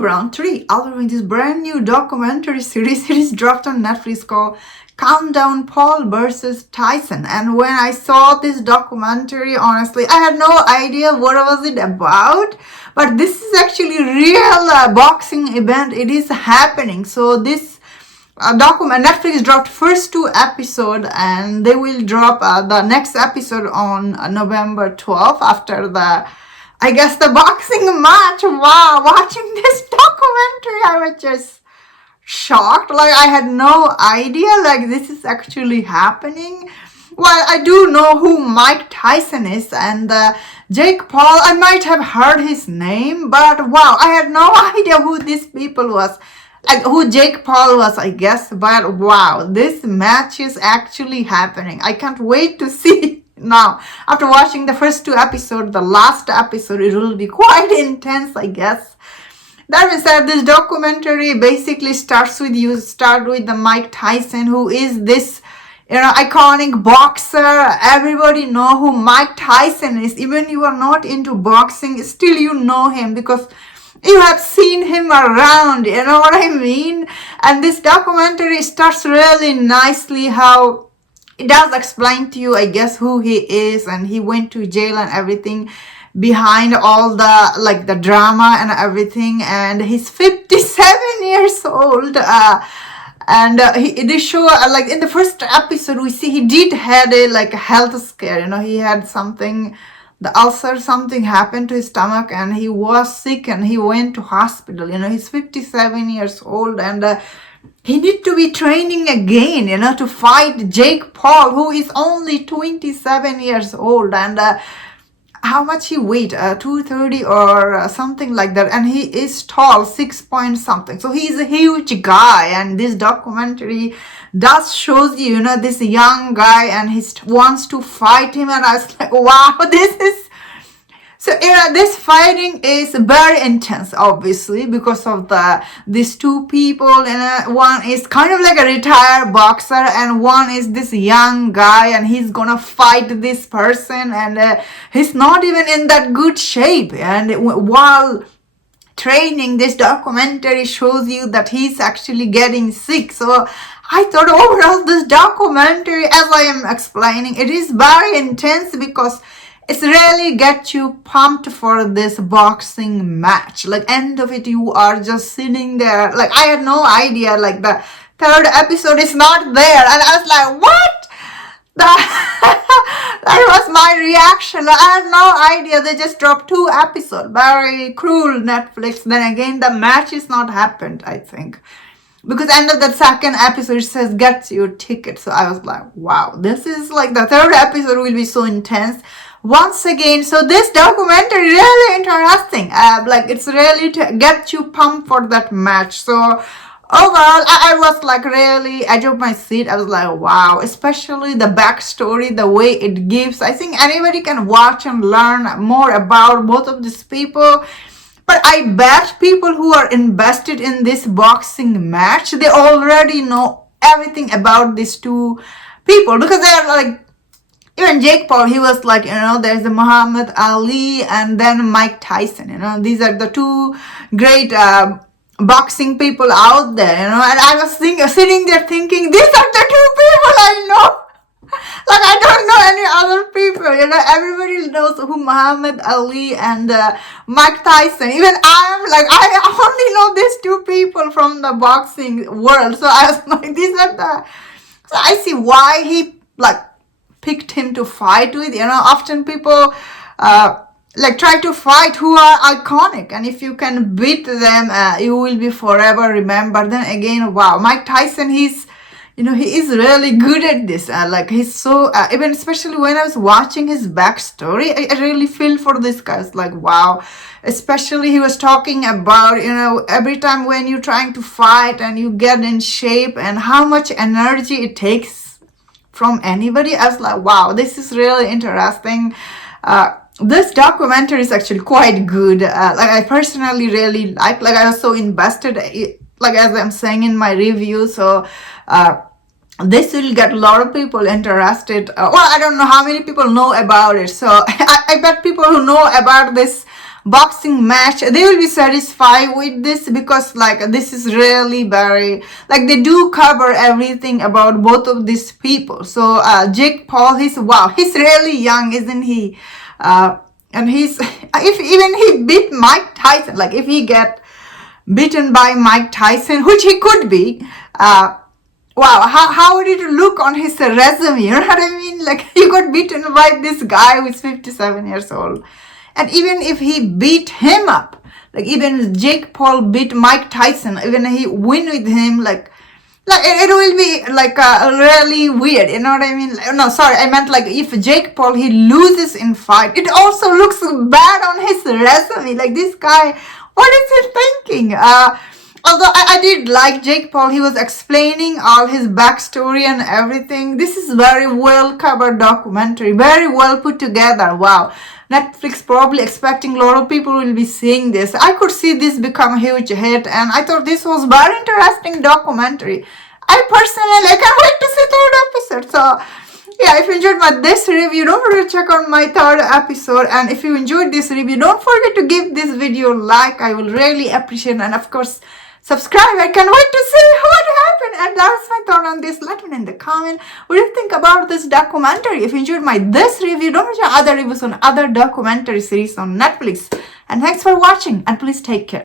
round 3, following this brand new documentary series. It is dropped on Netflix called Countdown Paul versus Tyson. And when I saw this documentary, honestly, I had no idea what was it about. But this is actually real boxing event. It is happening. So this Netflix dropped first 2 episodes, and they will drop the next episode on November 12th after the, I guess, the boxing match. Wow, watching this documentary, I was just shocked. Like, I had no idea like this is actually happening. Well, I do know who Mike Tyson is, and Jake Paul, I might have heard his name, but wow, I had no idea who these people was. Like, who Jake Paul was, I guess. But wow, this match is actually happening. I can't wait to see now. After watching the first 2 episodes, the last episode, it will be quite intense, I guess. That being said, this documentary basically start with the Mike Tyson, who is this, iconic boxer. Everybody know who Mike Tyson is. Even you are not into boxing, still you know him because you have seen him around, you know what I mean? And this documentary starts really nicely, how it does explain to you, I guess, who he is, and he went to jail and everything behind all the the drama and everything. And he's 57 years old, they show like in the first episode we see he did had a health scare. He had something, the ulcer, something happened to his stomach, and he was sick and he went to hospital. He's 57 years old, and he need to be training again, to fight Jake Paul, who is only 27 years old. And how much he weighed, 230 or something like that, and he is tall, 6 point something, so he's a huge guy. And this documentary does shows you, this young guy, and he wants to fight him, and I was like, wow, this is so, this fighting is very intense, obviously, because of these 2 people. And one is kind of like a retired boxer, and one is this young guy, and he's gonna fight this person, and he's not even in that good shape. And while training, this documentary shows you that he's actually getting sick. So I thought overall this documentary, as I am explaining, it is very intense because it's really get you pumped for this boxing match. Like, end of it, you are just sitting there. Like, I had no idea, like, the 3rd episode is not there. And I was like, what? That was my reaction. Like, I had no idea. They just dropped 2 episodes. Very cruel, Netflix. Then again, the match is not happened, I think. Because end of the 2nd episode, it says, get your ticket. So I was like, wow, this is like the 3rd episode will be so intense. Once again, so this documentary really interesting. Like, it's really to get you pumped for that match. So overall, I was like really edge of my seat. I was like, wow, especially the backstory, the way it gives. I think anybody can watch and learn more about both of these people. But I bet people who are invested in this boxing match, they already know everything about these 2 people, because they're like, even Jake Paul, he was like, there's the Muhammad Ali and then Mike Tyson, these are the 2 great boxing people out there, and I was sitting there thinking, these are the 2 people I know. Like, I don't know any other people, everybody knows who Muhammad Ali and Mike Tyson. Even I only know these 2 people from the boxing world. So I was like, so I see why he picked him to fight with. Often people try to fight who are iconic, and if you can beat them, you will be forever remembered. Then again, wow, Mike Tyson, he's he is really good at this. He's so even especially when I was watching his backstory, I really feel for this guy. It's like, wow. Especially he was talking about, every time when you're trying to fight and you get in shape, and how much energy it takes from anybody. I was like, wow, this is really interesting. This documentary is actually quite good. I personally really like I was so invested, as I'm saying in my review. So this will get a lot of people interested. I don't know how many people know about it. So I bet people who know about this boxing match, they will be satisfied with this, because like this is really very, like they do cover everything about both of these people. So Jake Paul, he's really young, isn't he? And he's if even he beat Mike Tyson, like if he get beaten by Mike Tyson, which he could be, how would it look on his resume? You know what I mean? Like he got beaten by this guy who's 57 years old. And even if he beat him up, like even Jake Paul beat Mike Tyson, even he win with him, like it will be like really weird, you know what I mean? No, sorry, I meant like if Jake Paul, he loses in fight, it also looks bad on his resume. Like this guy, what is he thinking? Although I did like Jake Paul, he was explaining all his backstory and everything. This is very well covered documentary, very well put together. Wow. Netflix probably expecting a lot of people will be seeing this. I could see this become a huge hit, and I thought this was very interesting documentary. I personally can't wait to see third episode. So yeah, if you enjoyed this review, don't forget to check out my third episode. And if you enjoyed this review, don't forget to give this video a like. I will really appreciate it. And of course, subscribe. I can't wait to see what happened. And that's my thought on this. Let me know in the comment what do you think about this documentary. If you enjoyed this review, don't forget other reviews on other documentary series on Netflix. And thanks for watching, and please take care.